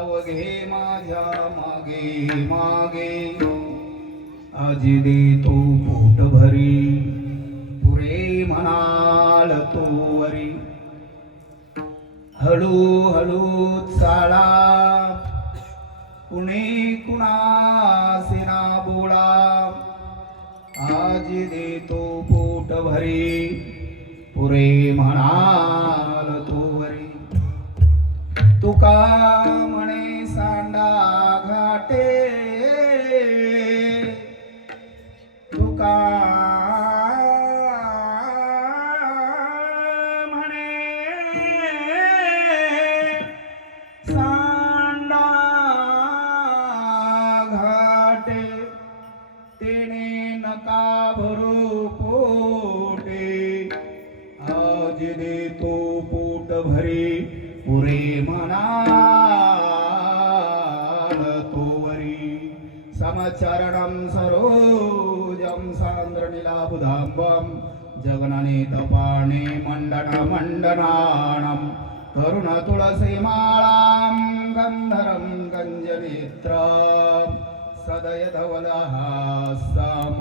अवघे माझ्या मागे मागे आजी देतो पोट भरी पुरे म्हणाल तो वरी हळू हळू चाला कुणी कुणासे ना बोला आजी देतो पोट भरी पुरे म्हणाल तो वरी तुका म्हणे सांडा घाटे तुका म्हणे सांडा घाटे तेने नका भरू पोटे आज देतो पोट भरी पुरे म्हणाल तो वरी समचरणं सरोजं सान्द्रनीलाबुधाम्बं जगननेतपाणे मण्डनमण्डनानं करुणतुलसीमालां गन्धरं गञ्जनेत्रं सदयधवलहास्तं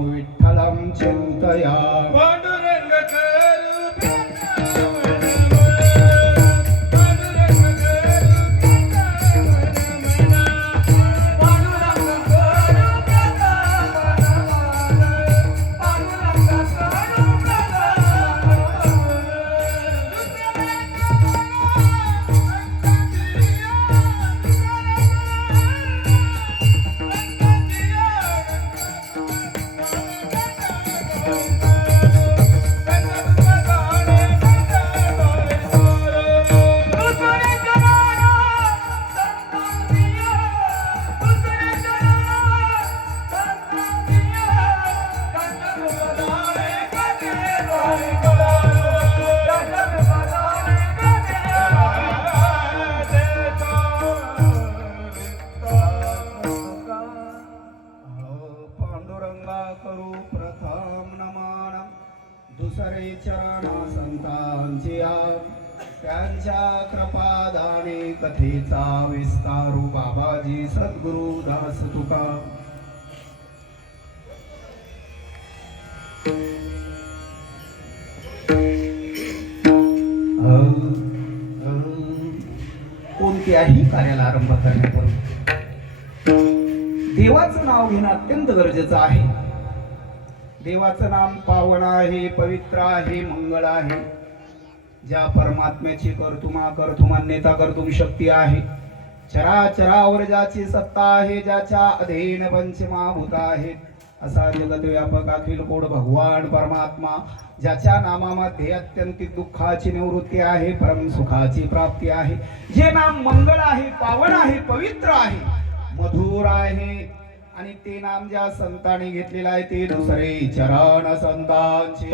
विठ्ठलं चिन्तयामि करू प्रथम नमन दुसरे चरणा संतांची त्यांच्या कृपादाने कथेचा विस्तारू बाबाजी सद्गुरु दास तुका कोणत्याही कार्याला आरंभ करण्यापूर्वी देवाचं नाव घेणं अत्यंत गरजेचं आहे. देवाचं नाम पावन आहे, पवित्र आहे, मंगळ आहे. ज्या परमात्म्याची कर्तुम अन्यता कर्तुम शक्ती आहे, चराचरावर ज्याची सत्ता आहे, ज्याच्या अधीन पंचमहाभूत आहेत, असा जगत व्यापक अखिल कोड भगवान परमात्मा ज्याच्या नामामध्ये अत्यंतिक दुःखाची निवृत्ती आहे, परम सुखाची प्राप्ती आहे. जे नाम मंगळ आहे, पावन आहे, पवित्र आहे, मधुर आहे आणि ते नाम ज्या संतांनी घेतलेलं आहे ते दुसरे चरण संतांचे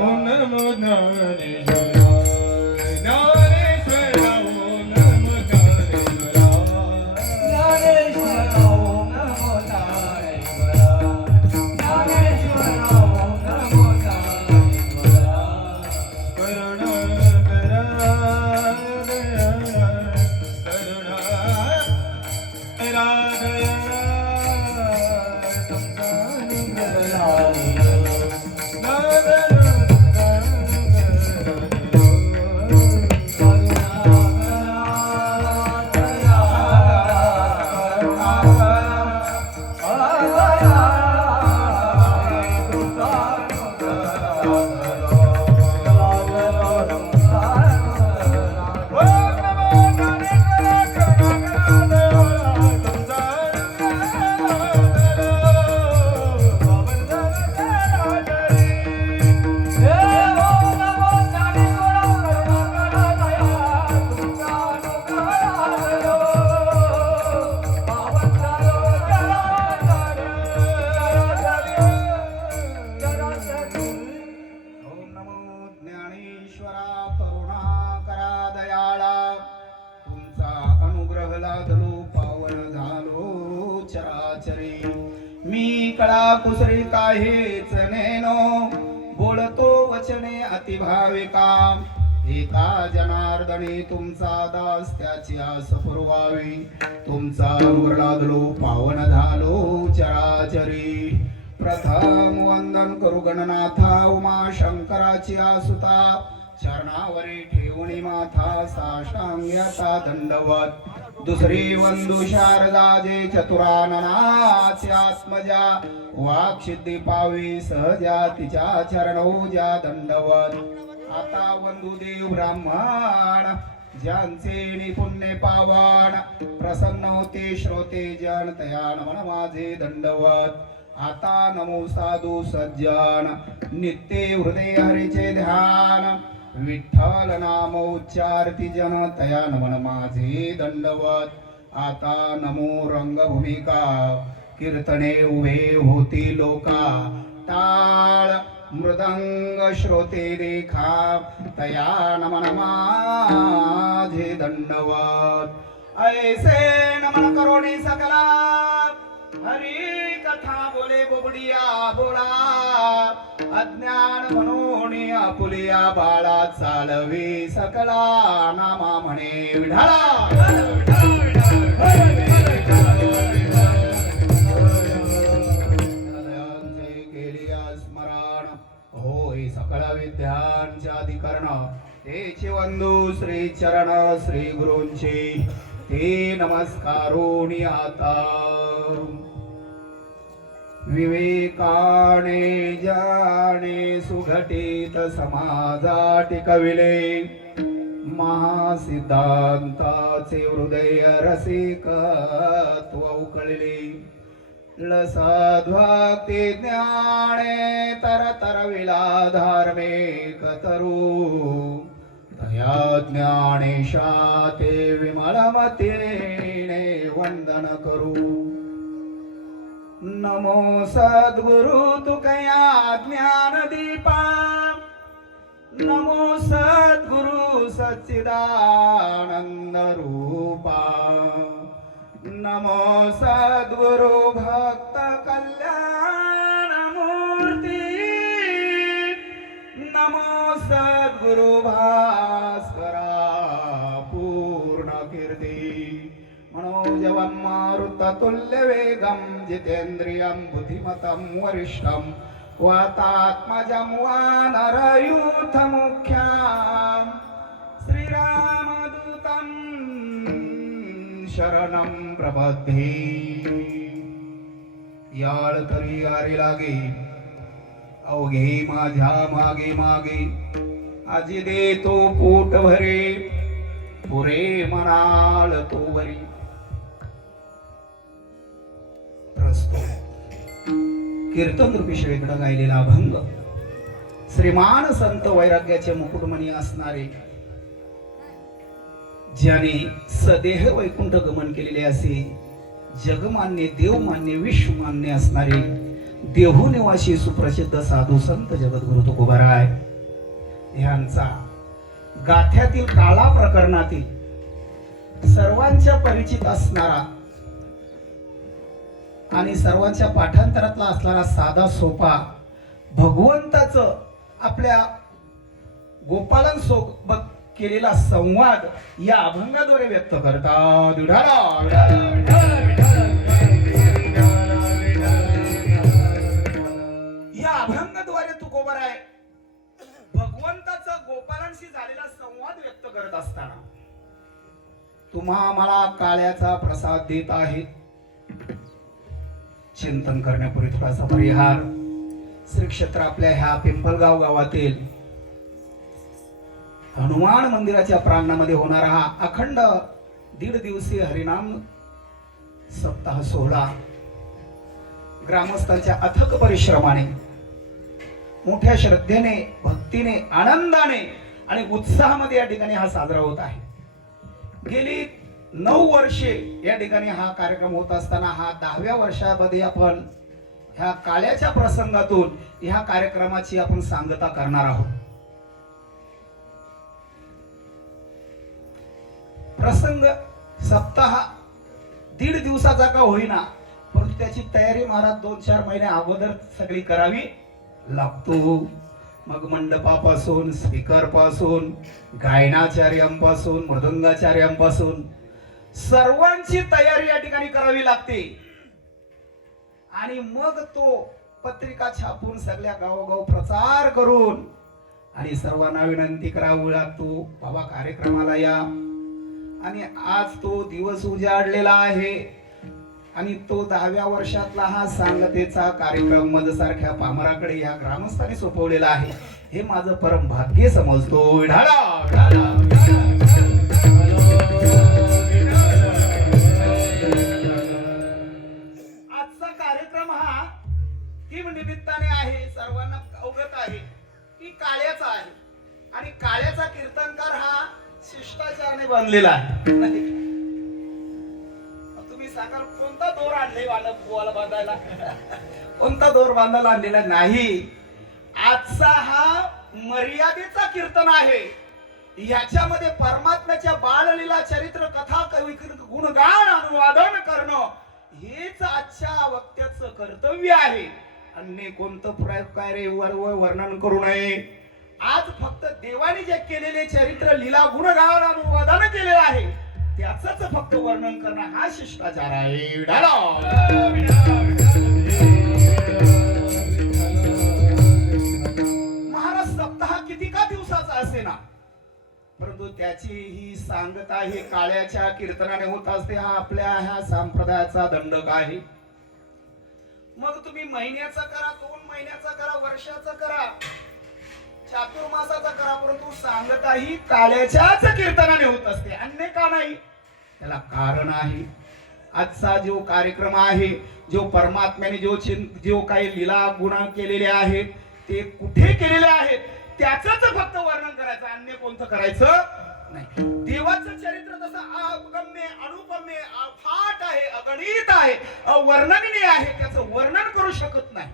कळा कुसरी काहेच नेनो बोलतो वचने अतिभाविका एका जनार्दनी तुमचा दास त्याची आस पुरवावी. तुमचा अनुग्रह लादलो पावन झालो चराचरी. प्रथम वंदन करू गणनाथा उमा शंकराची आसुता. चरणावरी ठेवणी माथा साष्टांग्याचा दंडवत. दुसरी वंदू शारदा जे चतुराननाची आत्मजा. वाक्सिद्धी पावी सहजा तिच्या चरणो ज्या दंडवत. आता वंदू देव ब्राह्मण ज्यांचे निपुण्य पावन. प्रसन्न होते श्रोते जन तया नमन माझे दंडवत. आता नमो साधू सज्जन नित्य हृदय हरीचे ध्यान. विठ्ठल नाम उच्चारती जन तया नमन माझे दंडवत. आता नमो रंगभूमिका कीर्तने उभे होती लोका. टाळ मृदंग श्रोते देखा तया नमन माझे दंडवत. ऐसे नमन करोनी सकला हरी कथा बोले बोबडिया बोला. अज्ञान म्हणून आपुलिया बाळा चालवी सकला नामा म्हणे विढाळा. स्मरण होय सकळ विद्यांच्या अधिकरण. तेचे वंदू श्री चरण श्री गुरूंचे ते नमस्कारोनी आता. विवेकाने जाणे सुघटित समाजा टिकविले. महासिद्धांताचे हृदय रसिकत्व उकळले. लसद्भक्ती ज्ञाने तरतरविला धार्मिक तरू. तया ज्ञानेशा ते विमलमतीने वंदन करू. नमो सद्गुरु तुकया ज्ञान दीपा. नमो सद्गुरु सच्चिदानंद रूपा. नमो सद्गुरु भक्त कल्याण मूर्ती. नमो सद्गुरु भास्करा पूर्ण कीर्ती. मनोजवं मारुततुल्य वेगं जितेन्द्रियं बुद्धिमतं वरिष्ठं. वातात्मजं वानरयूथमुख्यं श्रीरामदूतं शरणं प्रपद्ये. याळ तरी आरी लागे अवघे माझ्या मागे मागे. आजी दे तो पोट भरे पुरे म्हणाल तो वरी. कीर्तन रूपी शिवेकडे गायलेला अभंग श्रीमान संत वैराग्याचे मुकुटमणी असणारे, ज्याने सदेह वैकुंठ गमन केलेले असे जगमान्य देवमान्य विश्वमान्य असणारे देहू निवासी सुप्रसिद्ध साधू संत जगद्गुरु तुकोबाराय यांचा गाथ्यातील काळा प्रकरणातील सर्वांच्या परिचित असणारा आणि सर्वांच्या पाठांतरातला असणारा साधा सोपा भगवंताचं आपल्या गोपालांसोबत केलेला संवाद या अभंगाद्वारे व्यक्त करतात. या अभंगाद्वारे तुकोबाराय भगवंताचा गोपालांशी झालेला संवाद व्यक्त करत असताना तुम्हा मला काळ्याचा प्रसाद देत आहेत. चिंतन करण्यापूर्वी थोडासा परिहार. श्री क्षेत्र आपल्या ह्या पिंपलगाव गावातील हनुमान मंदिराच्या प्रांगणामध्ये होणारा हा अखंड 1.5 दिवसीय हरिनाम सप्ताह सोहळा ग्रामस्थांच्या अथक परिश्रमाने मोठ्या श्रद्धेने भक्तीने आनंदाने आणि उत्साहामध्ये या ठिकाणी हा साजरा होत आहे. गेली 9 वर्षे या ठिकाणी हा कार्यक्रम होत असताना हा 10व्या वर्षामध्ये आपण ह्या काळ्याच्या प्रसंगातून ह्या कार्यक्रमाची आपण सांगता करणार आहोत. प्रसंग सप्ताह 1.5 दिवसाचा का होईना, परंतु त्याची तयारी महाराज 2-4 महिने अगोदर सगळी करावी लागतो. मग मंडपापासून, स्पीकर पासून, गायनाचार्यांपासून, मृदंगाचार्यांपासून सर्वांची तयारी या ठिकाणी करावी लागते. आणि मग तो पत्रिका छापून सगळ्या गावोगाव प्रचार करून आणि सर्वांना विनंती करावी लागतो, बाबा कार्यक्रमाला या. आणि आज तो दिवस उजाडलेला आहे आणि तो 10व्या वर्षातला हा सांगतेचा कार्यक्रम मजसारख्या पामराकडे या ग्रामस्थांनी सोपवलेला आहे. हे माझं परम भाग्य समजतो. आजचा कार्यक्रम हा किम निमित्ताने आहे, सर्वांना अवगत आहे की काळ्याचा आहे. आणि काळ्याचा कीर्तनकार हा शिष्टाचाराने बनलेला आहे. तुम्ही सांगाल कोणता दोर आणले वाला बांधायला? कोणता दोर बांधायला आणलेला नाही. आजचा हा मर्यादेचा कीर्तन आहे. याच्यामध्ये परमात्म्याच्या बाळलीला चरित्र कथा गुणगान अनुवादन करणं हेच आजच्या वक्त्याचं कर्तव्य आहे. अन्य कोणतं प्रकारे वर्णन करू नये. आज फक्त देवाने जे केलेले चरित्र लीला गुणगान अनुवादन केलेलं आहे त्याच फक्त वर्णन करणं हा शिष्टाचार आहे. महाराज सप्ताह किती का दिवसाचा असे ना, परंतु त्याची ही सांगता हे काळ्याच्या कीर्तनाने होत असते. हा आपल्या ह्या संप्रदायाचा दंडक आहे. मग तुम्ही महिन्याचा करा, 2 महिन्याचा करा, वर्षाचा करा, चातुर्मासाचा करा, परंतु सांगता ही काळ्याच्याच कीर्तनाने होत असते. अन्य का नाही? त्याला कारण आहे. आजचा जो कार्यक्रम आहे, जो परमात्म्याने जो काही लीला गुण केलेले आहेत ते कुठे केलेले आहेत त्याचंच फक्त वर्णन करायचं, अन्य कोणतं करायचं नाही. देवाचं चरित्र तसं अगम्य, अनुपम्य, अफाट आहे, अगणित आहे, अवर्णनीय आहे. त्याचं वर्णन करू शकत नाही.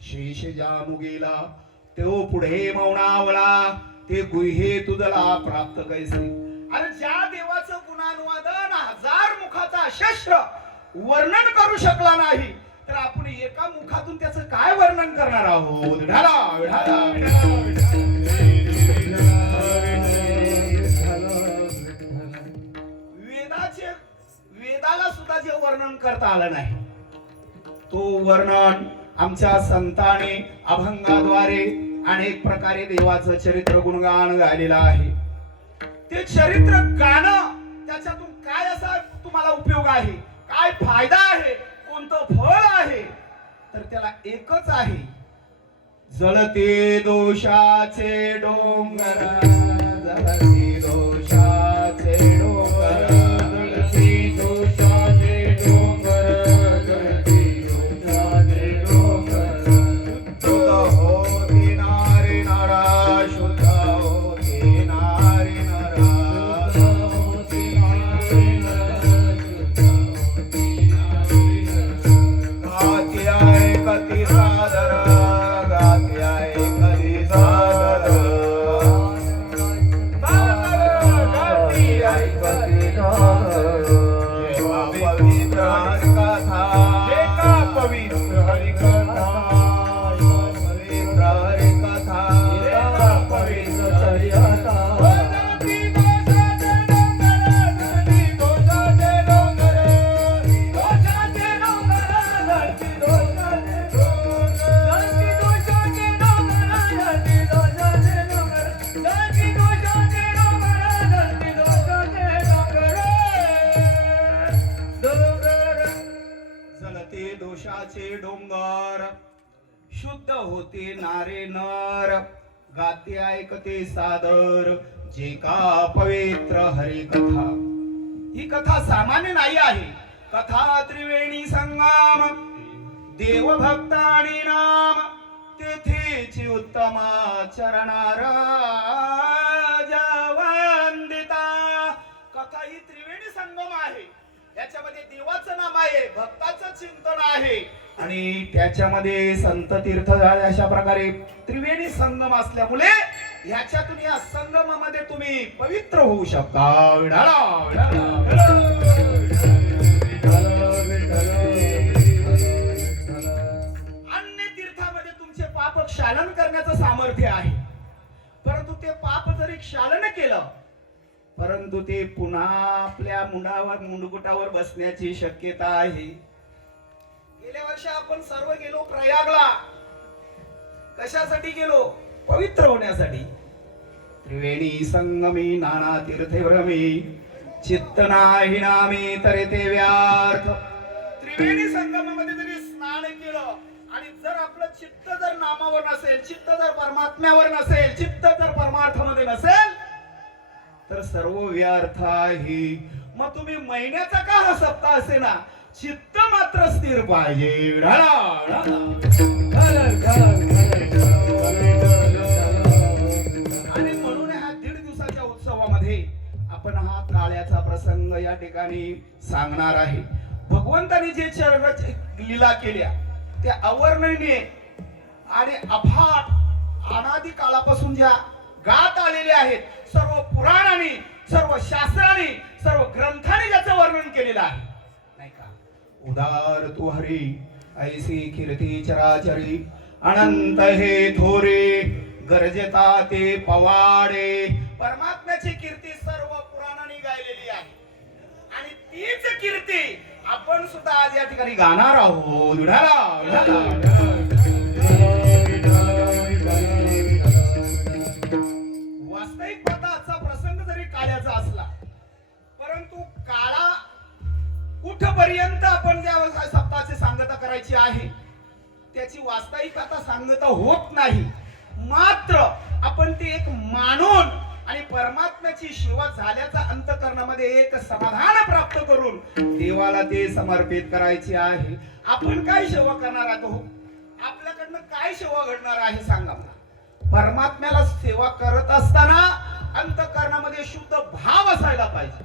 शेष जानू गेला तो पुढे मौनावळा, ते गुहे तुझला प्राप्त कैसे. अरे ज्या देवाचं गुणानुवादन 1000 मुखाचा शस्त्र वर्णन करू शकला नाही तर आपण एका मुखातून त्याचं काय वर्णन करणार आहोत? वेदाला सुद्धा जे वर्णन करता आलं नाही तो वर्णन आमच्या संतांनी अभंगाद्वारे अनेक प्रकारे देवाचं चरित्र गुणगान गायलेलं आहे. ते चरित्र गाणं त्याच्यातून काय असा तुम्हाला उपयोग आहे, काय फायदा आहे, कोणतं फळ आहे, तर त्याला एकच आहे. जळते दोषाचे डोंगर, जळते दोषाचे डोंगर, जळते दोषाचे डोंगर, जळते दोषाचे डोंगर. शुद्ध होते नारी नरा, शुद्ध होते नारी नरा, कधी सादर, गाते आहे कधी सादर, गाती आहे कधी सादर. जेव्हा पवित्र हरिकथा, जेका पवित्र हरिकथा, पवित्र हरिकथा, जेका पवित्र हरिकथा. दोषाचे डोंगर, शुद्ध होते नारे नर, गाते ऐकते सादर, जे का पवित्र हरी कथा. ही कथा सामान्य नाही आहे. कथा त्रिवेणी संगम, देव भक्त आणि नाम, तेथेची उत्तमा चरणार वंदिता. कथा ही त्रिवेणी संगम आहे. याच्यामध्ये देवाचं नाम आहे, भक्ताचं चिंतन आहे आणि त्याच्यामध्ये संत तीर्थ अशा प्रकारे त्रिवेणी संगम असल्यामुळे ह्याच्यातून या संगमामध्ये तुम्ही पवित्र होऊ शकता. अन्य तीर्थामध्ये तुमचे पाप क्षालन करण्याचं सामर्थ्य ते पुन्हा आपल्या मुंडकुटावर बसण्याची शक्यता आहे. गेल्या वर्षी आपण सर्व गेलो प्रयागला. कशासाठी गेलो? पवित्र होण्यासाठी. त्रिवेणी संगमी नाना तीर्थेवरमी चित्त नाही नामी तरे ते व्यर्थ. त्रिवेणी संगमामध्ये जरी स्नान केलं आणि जर आपलं चित्त जर नामावर नसेल, चित्त जर परमात्म्यावर नसेल, चित्त जर परमार्थामध्ये नसेल, तर सर्व व्यर्थ आहे. मग तुम्ही महिन्याचा का हा सप्ताह असे ना, चित्त मात्र स्थिर पाहिजे. आणि म्हणून ह्या 1.5 दिवसाच्या उत्सवामध्ये आपण हा काळ्याचा प्रसंग या ठिकाणी सांगणार आहे. भगवंताने जे चरणाची लीला केल्या त्या अवर्णनीय आणि अफाट अनादी काळापासून ज्या गात आलेल्या आहेत. सर्व पुराणांनी, सर्व शास्त्रांनी, सर्व ग्रंथांनी ज्याचं वर्णन केलेलं आहे, नाही का? उदार तू हरी ऐसी कीर्ती चराचरी अनंत हे थोरे गरजेता ते पवाडे. परमात्म्याची कीर्ती सर्व पुराणांनी गायलेली आहे आणि तीच कीर्ती आपण सुद्धा आज या ठिकाणी गाणार आहोत. वास्तविक पाहता आजचा प्रसंग जरी काळ्याचा असला, परंतु काळा कुठपर्यंत आपण ज्या सप्ताहाची सांगता करायची आहे त्याची वास्तविकता सांगता होत नाही. मात्र आपण ते एक मानून आणि परमात्म्याची सेवा झाल्याचा अंतःकरणामध्ये एक समाधान प्राप्त करून देवाला ते समर्पित करायचे आहे. आपण काय सेवा करणार आहोत? आपल्याकडनं काय सेवा घडणार आहे सांगा मला. परमात्म्याला सेवा करत असताना अंतःकरणामध्ये शुद्ध भाव असायला पाहिजे,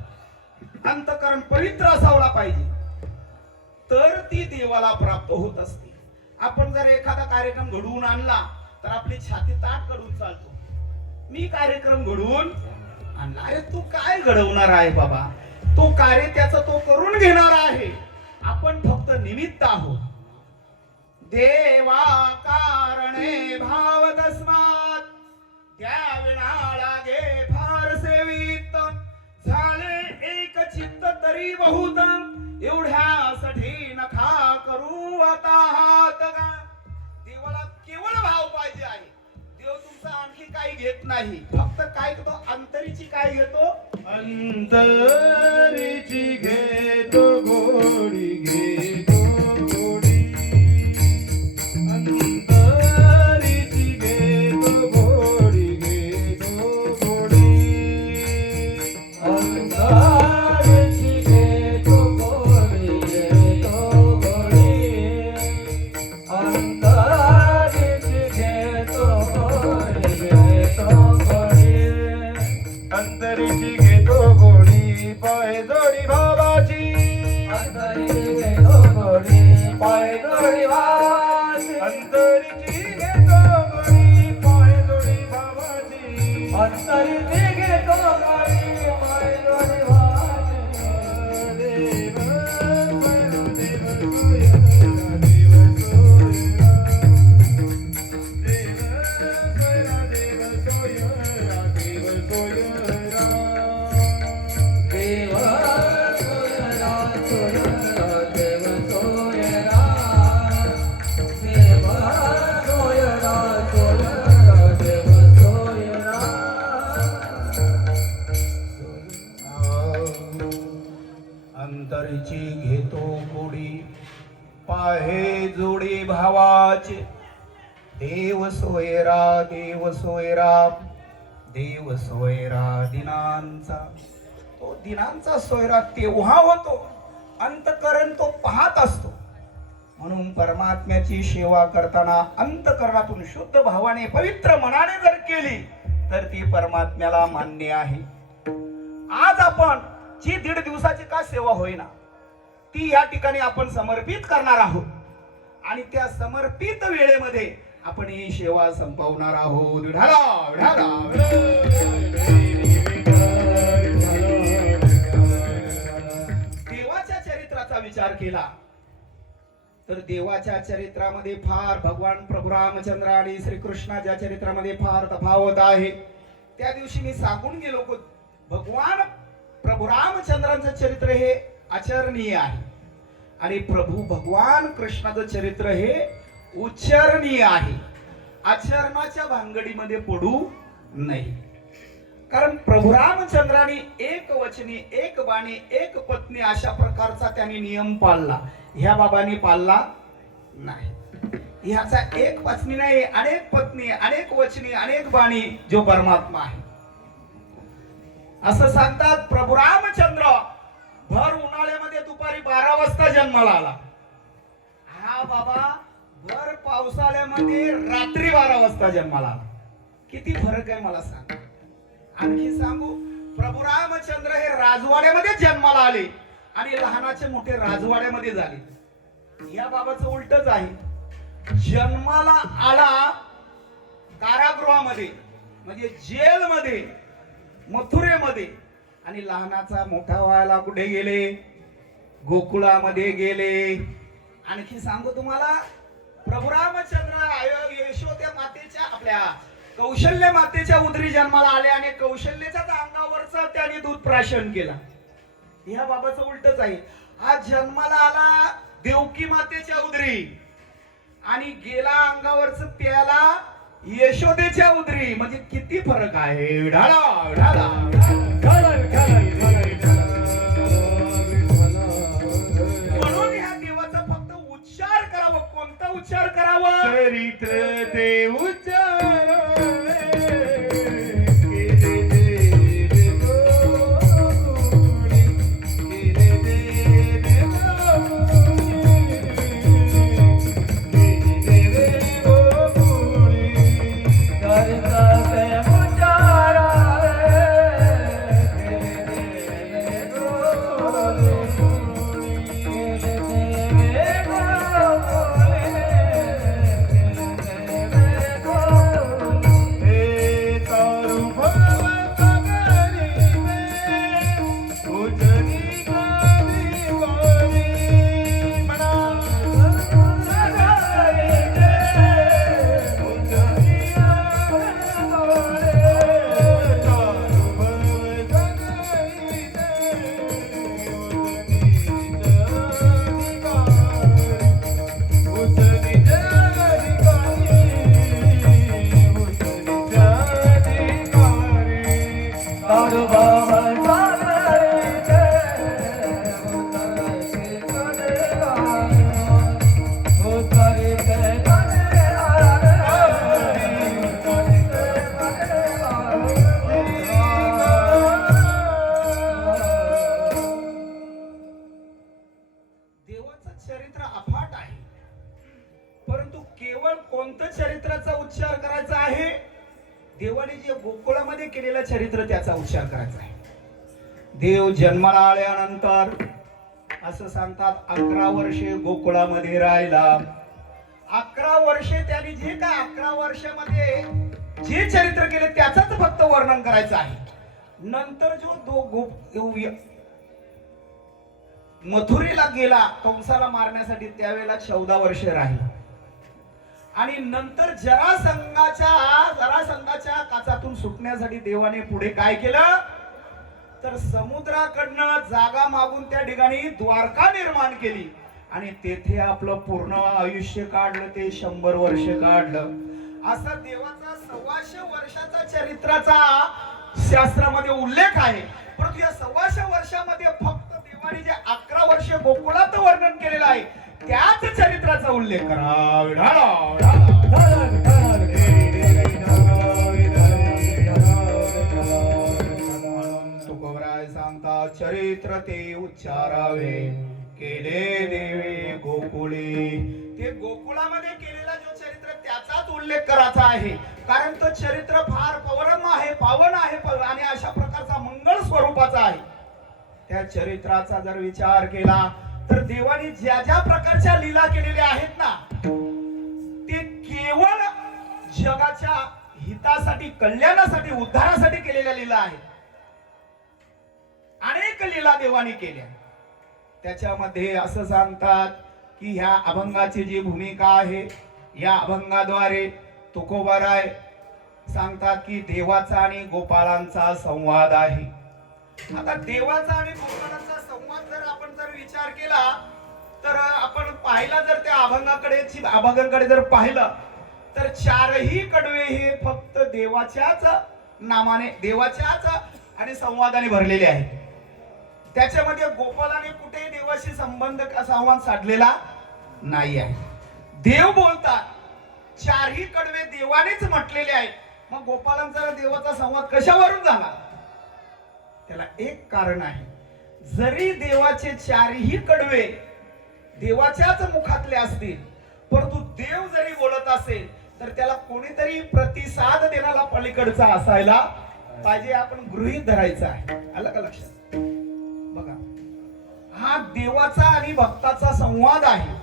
अंतःकरण पवित्र असावला पाहिजे, तर ती देवाला प्राप्त होत असते. आपण जर एखादा कार्यक्रम घडवून आणला तर आपली छाती ताट करून चालतो. मी कार्यक्रम घडवून आणला. अरे तू काय घडवणार आहे बाबा? तो कार्य त्याचा तो करून घेणार आहे. आपण फक्त निमित्त आहोत. देवा कारणे भाव तस्मात त्याविना लागे फार सेवित झाले एक चित्त तरी बहुत एवढ्यासाठी नखा करू आता हात गा. देवाला केवळ भाव पाहिजे आहे. देव तुमचा आणखी काही घेत नाही. फक्त काय घेतो? अंतरीची काय घेतो? अंतरीची घेतो गोडी, घेतो गोडी. अंतरीची घेतो गोडी, घेतो गोडी. अंतरीची घेतो गोडी, घेतो गोडी. अंतरीची घेतो गोडी, घेतो गोडी. अंतरीची घेतो गोडी पाय जोडी भावाची. अंतरीची घेतो गोडी पाय जोडी भावाची. अंतरीची घेतो गोडी पाय जोडी भावाची. अंतरीची घेतो गोडी पाय जोडी भावाची. देव देव अंतरीची घेतो गोडी पाहे जोडी भावाचे. देव सोयरा, देव सोयरा, देव सोयरा दिनांचा. तो दिनांचा सोयरा तेव्हा होतो अंतकरण तो पाहत असतो. म्हणून परमात्म्याची सेवा करताना अंतकरणातून शुद्ध भावाने पवित्र मनाने जर केली तर ती परमात्म्याला मान्य आहे. आज आपण जी 1.5 दिवसाची का सेवा होईना ती या ठिकाणी आपण समर्पित करणार आहोत आणि त्या समर्पित वेळेमध्ये आपण ही सेवा संपवणार आहोत. देवाच्या चरित्राचा विचार केला तर देवाच्या चरित्रामध्ये फार भगवान प्रभू रामचंद्र आणि श्रीकृष्णाच्या चरित्रामध्ये फार तफावत आहे. त्या दिवशी मी सांगून गेलो की भगवान प्रभू रामचंद्रांचं चरित्र हे आचरणीय आहे आणि प्रभू भगवान कृष्णाचं चरित्र हे उच्चारणीय आहे. आचरणाच्या भानगडीमध्ये पडू नाही. कारण प्रभू रामचंद्रांनी एक वचनी, एक बाणी, एक पत्नी अशा प्रकारचा त्यांनी नियम पाळला. ह्या बाबांनी पाळला नाही. ह्याचा एक पत्नी नाही, अनेक पत्नी, अनेक वचनी, अनेक बाणी जो परमात्मा आहे. असं सांगतात प्रभू रामचंद्र भर उन्हाळ्यामध्ये दुपारी 12 वाजता जन्माला आला. हा बाबा भर पावसाळ्यामध्ये रात्री 12 वाजता जन्माला आला. किती फरक आहे मला सांग. आणखी सांगू, प्रभू रामचंद्र हे राजवाड्यामध्ये जन्माला आले आणि लहानाचे मोठे राजवाड्यामध्ये झाले. या बाबाचं उलटच आहे. जन्माला आला कारागृहामध्ये म्हणजे जेलमध्ये, मथुरेमध्ये, आणि लहानाचा मोठा व्हायला कुठे गेले? गोकुळामध्ये गेले. आणखी सांगू तुम्हाला, प्रभू रामचंद्र यशोद्या मातेच्या आपल्या कौशल्य मातेच्या उदरी जन्माला आले आणि कौशल्याच्या अंगावरचा त्यांनी दूध प्राशन केला. ह्या बाबाचं उलटच आहे. आज जन्माला आला देवकी मातेच्या उदरी आणि गेला अंगावरच प्याला यशोदेच्या उदरी. म्हणजे किती फरक आहे. ढाळा ढाळा म्हणून ह्या देवाचा फक्त उच्चार करावा. कोणता उच्चार करावा? चरित्र ते उच्चार चरित्र अफाट आहे. परंतु केवळ कोणतं चरित्राचा उच्चार करायचा आहे? देवाने जे गोकुळामध्ये केलेलं चरित्र त्याचा उच्चार करायचा आहे. देव जन्माला आल्यानंतर असं सांगतात 11 वर्षे गोकुळामध्ये राहिला. 11 वर्षे त्यांनी जे काय 11 वर्षामध्ये जे चरित्र केले त्याचाच फक्त वर्णन करायचं आहे. नंतर जो मथुरेला गेला कंसाला मारण्यासाठी, त्यावेळेला 14 वर्षे राहिला. आणि नंतर जरासंधाच्या काचातून सुटण्यासाठी देवाने पुढे काय केलं? तर समुद्राकडनं जागा मागून त्या ठिकाणी द्वारका निर्माण केली आणि तेथे आपलं पूर्ण आयुष्य काढलं. ते 100 वर्ष काढलं. असा देवाचा 125 वर्षाचा चरित्राचा शास्त्रामध्ये उल्लेख आहे. परंतु या 125 वर्षामध्ये फक्त देवाने जे 11 वर्ष गोकुळात वर्णन केलेलं आहे त्याच चरित्राचा उल्लेख करा. तुकोबराय सांगतात चरित्र ते उच्चारावे केले देवे गोकुळी. ते गोकुळामध्ये केलेला जो चरित्र त्याचाच उल्लेख करायचा आहे. कारण तो चरित्र फार पवरम आहे, पावन आहे आणि अशा प्रकारचा मंगळ स्वरूपाचा आहे. त्या चरित्राचा जर विचार केला तर देवाने ज्या ज्या प्रकारच्या लीला केलेल्या आहेत ना, ते केवळ जगाच्या हितासाठी, कल्याणासाठी, उद्धारासाठी केलेल्या लीला आहेत. अनेक लीला देवाने केल्या. त्याच्यामध्ये असं सांगतात की ह्या अभंगाची जी भूमिका आहे, या अभंगाद्वारे तुकोबाराय सांगतात की देवाचा आणि गोपाळांचा संवाद आहे. आता देवाचा आणि गोपालांचा संवाद जर आपण विचार केला तर आपण पाहिला जर त्या अभंगाकडे जर पाहिलं तर चारही कडवे हे फक्त देवाच्याच नामाने देवाच्याच आणि संवादाने भरलेले आहेत. त्याच्यामध्ये गोपालाने कुठे देवाशी संवाद साधलेला नाही आहे. देव बोलतात, चारही कडवे देवानेच म्हटलेले आहेत. मग गोपालांचा देवाचा संवाद कशावरून झाला? त्याला एक कारण आहे. जरी देवाचे चारही कडवे देवाच्याच मुखातले असतील परंतु देव जरी बोलत असेल तर त्याला कोणीतरी प्रतिसाद देणारा पलीकडचा असायला पाहिजे. आपण गृहीत धरायचं आहे. आलं का लक्षात? बघा, हा देवाचा आणि भक्ताचा संवाद आहे.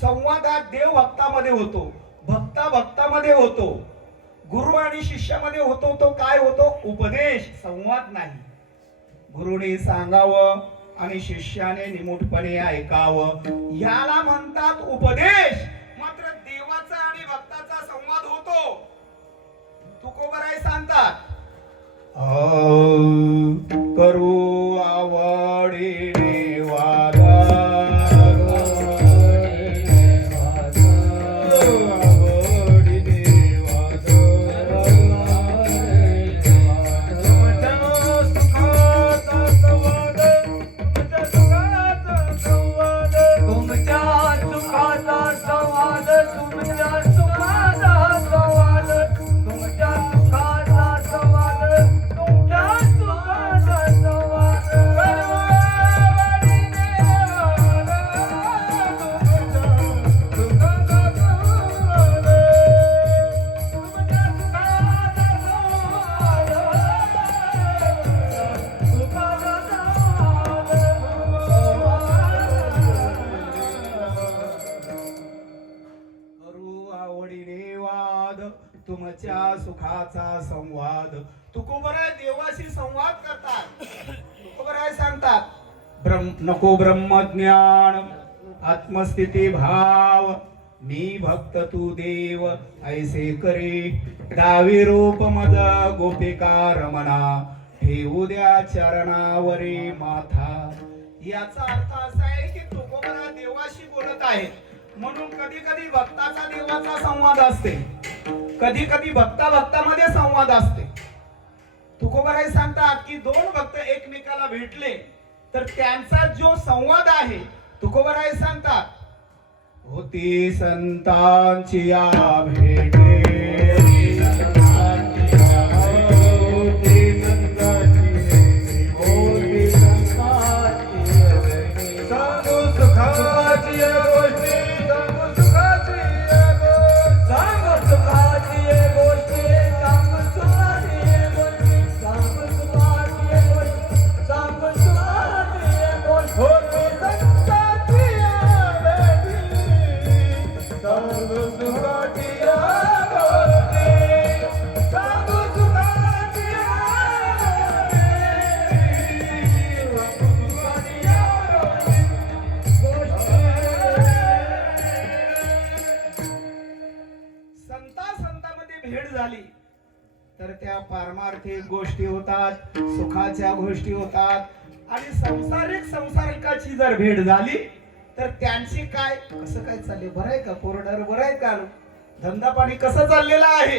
संवाद हा देव भक्तामध्ये होतो, भक्ता भक्तामध्ये होतो, गुरु आणि शिष्यामध्ये होतो. तो काय होतो? उपदेश. संवाद नाही. गुरुने सांगावं आणि शिष्याने निमूटपणे ऐकावं याला म्हणतात उपदेश. मात्र देवाचा आणि भक्ताचा संवाद होतो. तुकोबराय सांगतात, करू आवडीने वाद, तुमच्या सुखाचा संवाद. तुकोबराय देवाशी संवाद करतात. तुकोबराय सांगतात, नको ब्रह्मज्ञान आत्मस्थिती भाव, मी भक्त तू देव ऐसे करे, डावी रूप मज गोपिका रमणा, ठेवू द्या चरणावरी माथा. याचा अर्थ असा आहे की तुकोबरा देवाशी बोलत आहेत. म्हणून कधी कधी भक्ताचा देवाचा संवाद असते, कधी कधी भक्ता भक्तामध्ये संवाद असते. तुकोबराय सांगतात की दोन भक्त एकमेकाला भेटले तर त्यांचा जो संवाद आहे, तुकोबराय सांगतात, होती संतांची या भेटे, भेट झाली तर त्या पारमार्थिक गोष्टी होतात, सुखाच्या गोष्टी होतात. आणि संसारिकाची जर भेट झाली तर त्यांची काय, कसं काय चालले, बरं आहे का, कोरडर बरं आहे का, धंदा पाणी कसं चाललेला आहे,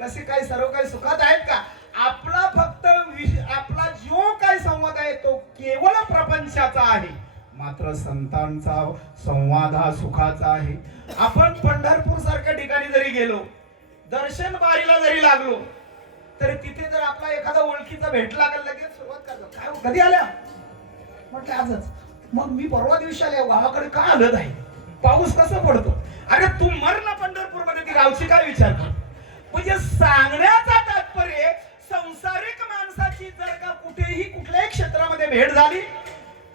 कसे काय, सर्व काही सुखात आहेत का. आपला फक्त आपला जो काही संवाद आहे तो केवळ प्रपंचाचा आहे. मात्र संतांचा संवाद हा सुखाचा आहे. आपण पंढरपूर सारख्या ठिकाणी जरी गेलो, दर्शन बारीला जरी लागलो तर तिथे जर आपला एखादा ओळखीचा भेटला का लगेच सुरुवात करतो, काय कधी आल्या, म्हटलं आजच. मग मी परवा दिवशी आले, गावाकडे काय आलं नाही, पाऊस कसा पडतो, अरे तू मर ना पंढरपूर मध्ये, ती गावची काय विचार कर. म्हणजे सांगण्याचा तात्पर्य संसारिक माणसाची जर का कुठेही कुठल्याही क्षेत्रामध्ये भेट झाली,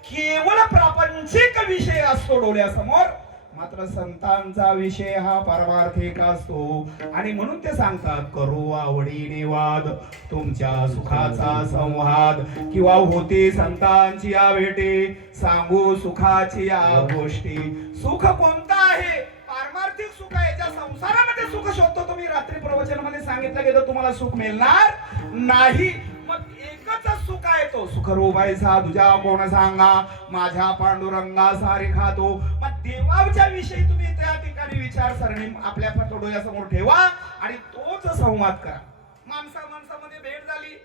केवळ प्रापंचिक विषय असतो डोळ्यासमोर. मात्र संतांचा विषय हा पारमार्थिक असतो. आणि म्हणून ते सांगतात, करू आवडीने वाद, तुमच्या सुखाचा संवाद, किंवा होती संतांची या भेटे, सांगू सुखाची या गोष्टी. सुख कोणतं आहे? पारमार्थिक सुख आहे. ज्या संसारामध्ये सुख शोधतो तुम्ही, रात्री प्रवचनामध्ये सांगितलं गेलं तुम्हाला सुख मिळणार नाही. मग एकच देवाचं सुख आहे तो सुखरूपायचा तुझ्या कोण सांगा माझ्या पांडुरंगा सारे खातो. मग देवाच्या विषयी तुम्ही त्या ठिकाणी विचारसरणी आपल्या डोळ्यासमोर ठेवा आणि तोच संवाद करा. माणसामध्ये भेट झाली,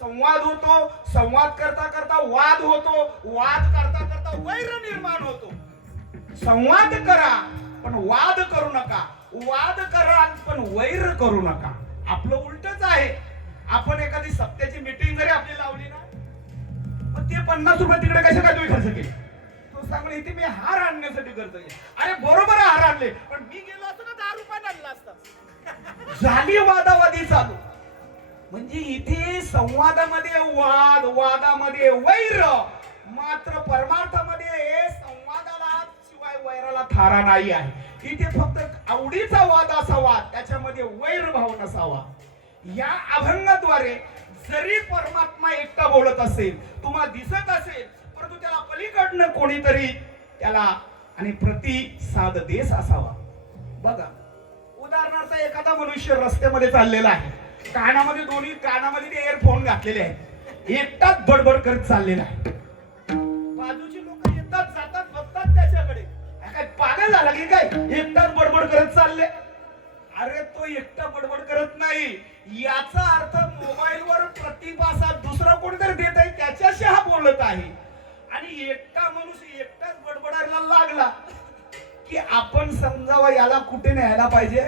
संवाद होतो, संवाद करता करता वाद होतो, वाद करता करता वैर निर्माण होतो. संवाद करा पण वाद करू नका, वाद करा पण वैर करू नका. आपलं उलटच आहे. आपण एखादी सप्त्याची मीटिंग जरी आपली लावली ना, मग ते 50 रुपये तिकडे कशा काय तुम्ही खर्च केले? तो सांगले इथे मी हार आणण्यासाठी करतोय. अरे बरोबर हार आणले, पण मी गेलो असतो ना 10 रुपयात आणला असता. झाली वादावादी चालू. म्हणजे इथे संवादामध्ये वाद, वादामध्ये वैर, मात्र परमार्थामध्ये संवादाला शिवाय वैराला थारा नाही आहे. इथे फक्त आवडीचा वाद असावा, त्याच्यामध्ये वैर भाव नसावा. या अभंगाद्वारे जरी परमात्मा एकटा बोलत असेल, तुम्हाला दिसत असेल, परंतु त्याला पलीकडनं कोणीतरी त्याला आणि प्रतिसाद देस असावा. बघा उदाहरणार्थ एखादा मनुष्य रस्त्यामध्ये चाललेला आहे, कानामध्ये दोन्ही कानामध्ये ते इयरफोन घातलेले आहेत, एकटाच बडबड करत चाललेला आहे. बाजूची लोक येतात जातात बघतात त्याच्याकडे, काय पागल झाला की काय, एकटाच बडबड करत चालले. अरे तो एकटा बडबड करत नाही, याचा अर्थ मोबाईलवर प्रतिसाद दुसरा कोणीतरी देत आहे त्याच्याशी हा बोलत आहे. आणि एकटा माणूस एकटाच बडबडायला लागला की आपण समजावं याला कुठे न्यायला पाहिजे.